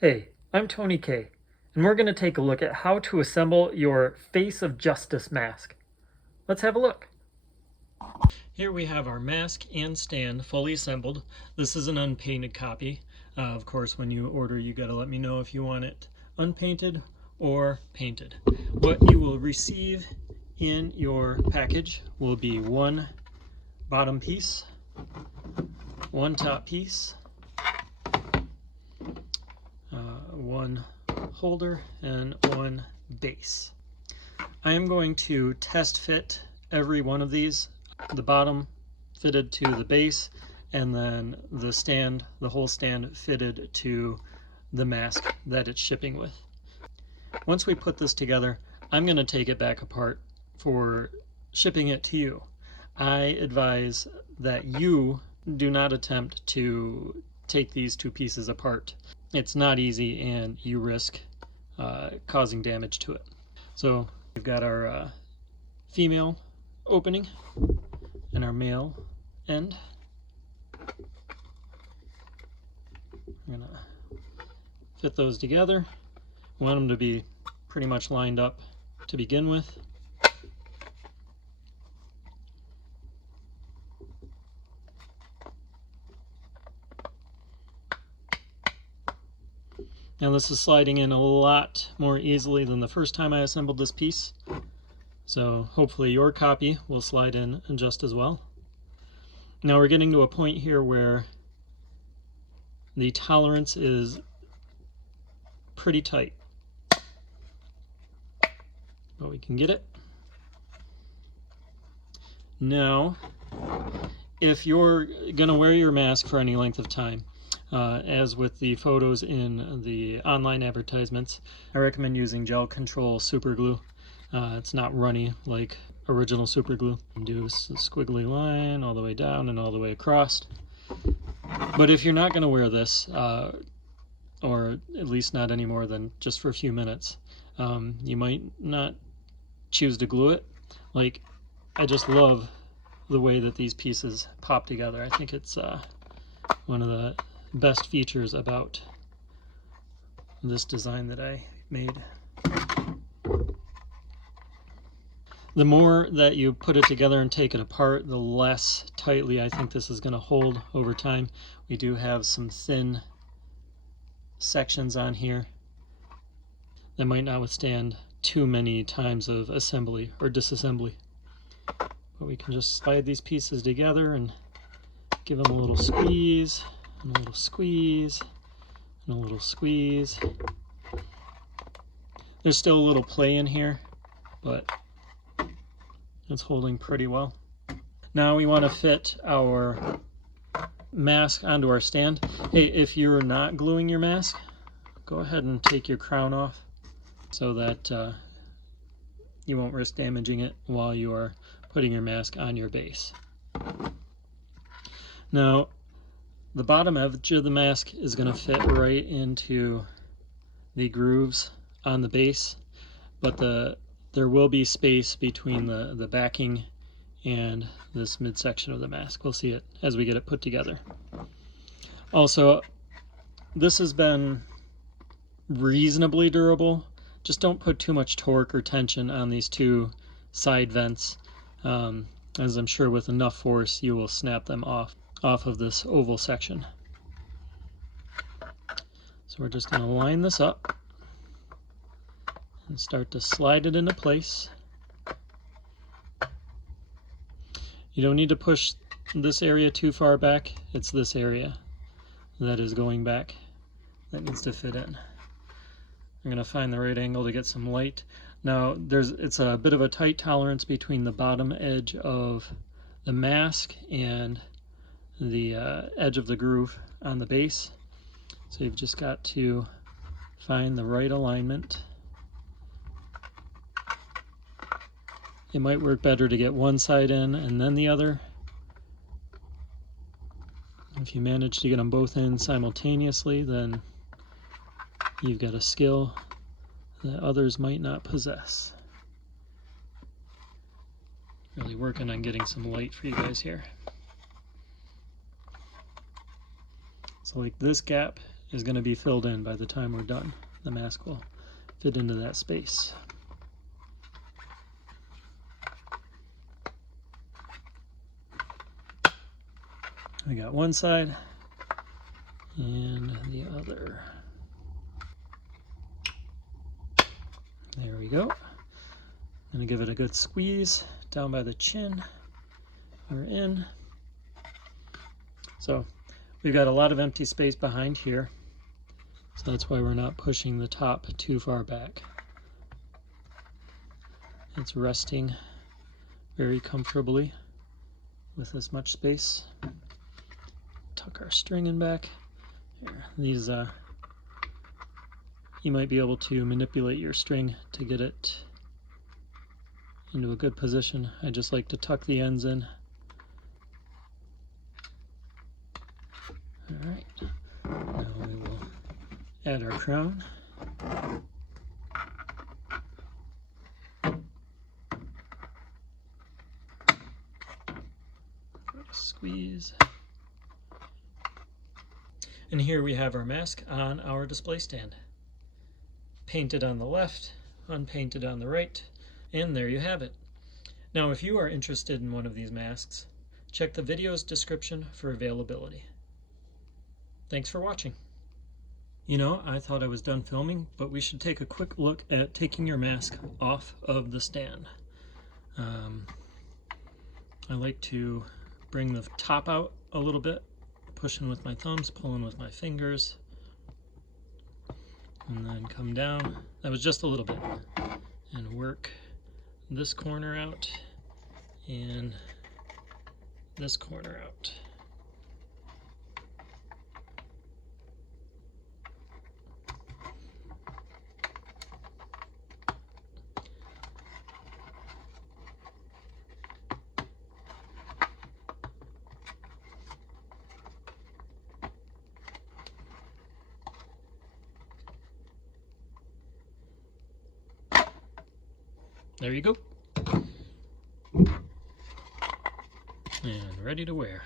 Hey, I'm Tony K, and we're going to take a look at how to assemble your Face of Justice mask. Let's have a look. Here we have our mask and stand fully assembled. This is an unpainted copy. Of course, when you order, you got to let me know if you want it unpainted or painted. What you will receive in your package will be one bottom piece, one top piece, one holder, and one base. I am going to test fit every one of these, the bottom fitted to the base, and then the stand, the whole stand fitted to the mask that it's shipping with. Once we put this together, I'm going to take it back apart for shipping it to you. I advise that you do not attempt to take these two pieces apart. It's not easy and you risk causing damage to it. So we've got our female opening and our male end. We're gonna fit those together. We want them to be pretty much lined up to begin with. Now this is sliding in a lot more easily than the first time I assembled this piece, so hopefully your copy will slide in just as well. Now we're getting to a point here where the tolerance is pretty tight, but we can get it. Now, if you're going to wear your mask for any length of time, as with the photos in the online advertisements, I recommend using gel control super glue. It's not runny like original super glue. Do a squiggly line all the way down and all the way across. But if you're not going to wear this, or at least not any more than just for a few minutes, you might not choose to glue it. Like, I just love the way that these pieces pop together. I think it's one of the best features about this design that I made. The more that you put it together and take it apart, the less tightly I think this is going to hold over time. We do have some thin sections on here that might not withstand too many times of assembly or disassembly. But we can just slide these pieces together and give them a little squeeze, and a little squeeze, and a little squeeze. There's still a little play in here, but it's holding pretty well. Now we want to fit our mask onto our stand. Hey, if you're not gluing your mask, go ahead and take your crown off so that you won't risk damaging it while you are putting your mask on your base. Now, the bottom edge of the mask is going to fit right into the grooves on the base, but there will be space between the backing and this midsection of the mask. We'll see it as we get it put together. Also, this has been reasonably durable. Just don't put too much torque or tension on these two side vents, as I'm sure with enough force you will snap them off of this oval section. So we're just going to line this up and start to slide it into place. You don't need to push this area too far back. It's this area that is going back that needs to fit in. I'm going to find the right angle to get some light. Now it's a bit of a tight tolerance between the bottom edge of the mask and the edge of the groove on the base. So you've just got to find the right alignment. It might work better to get one side in and then the other. If you manage to get them both in simultaneously, then you've got a skill that others might not possess. Really working on getting some light for you guys here. So like this gap is going to be filled in by the time we're done. The mask will fit into that space. We got one side and the other. There we go. I'm going to give it a good squeeze down by the chin. We're in. So we've got a lot of empty space behind here. So that's why we're not pushing the top too far back. It's resting very comfortably with this much space. Tuck our string in back. Here, these you might be able to manipulate your string to get it into a good position. I just like to tuck the ends in. All right, now we will add our crown. Squeeze. And here we have our mask on our display stand. Painted on the left, unpainted on the right, and there you have it. Now if you are interested in one of these masks, check the video's description for availability. Thanks for watching. You know, I thought I was done filming, but we should take a quick look at taking your mask off of the stand. I like to bring the top out a little bit, pushing with my thumbs, pulling with my fingers, and then come down. That was just a little bit. And work this corner out and this corner out. There you go. And ready to wear.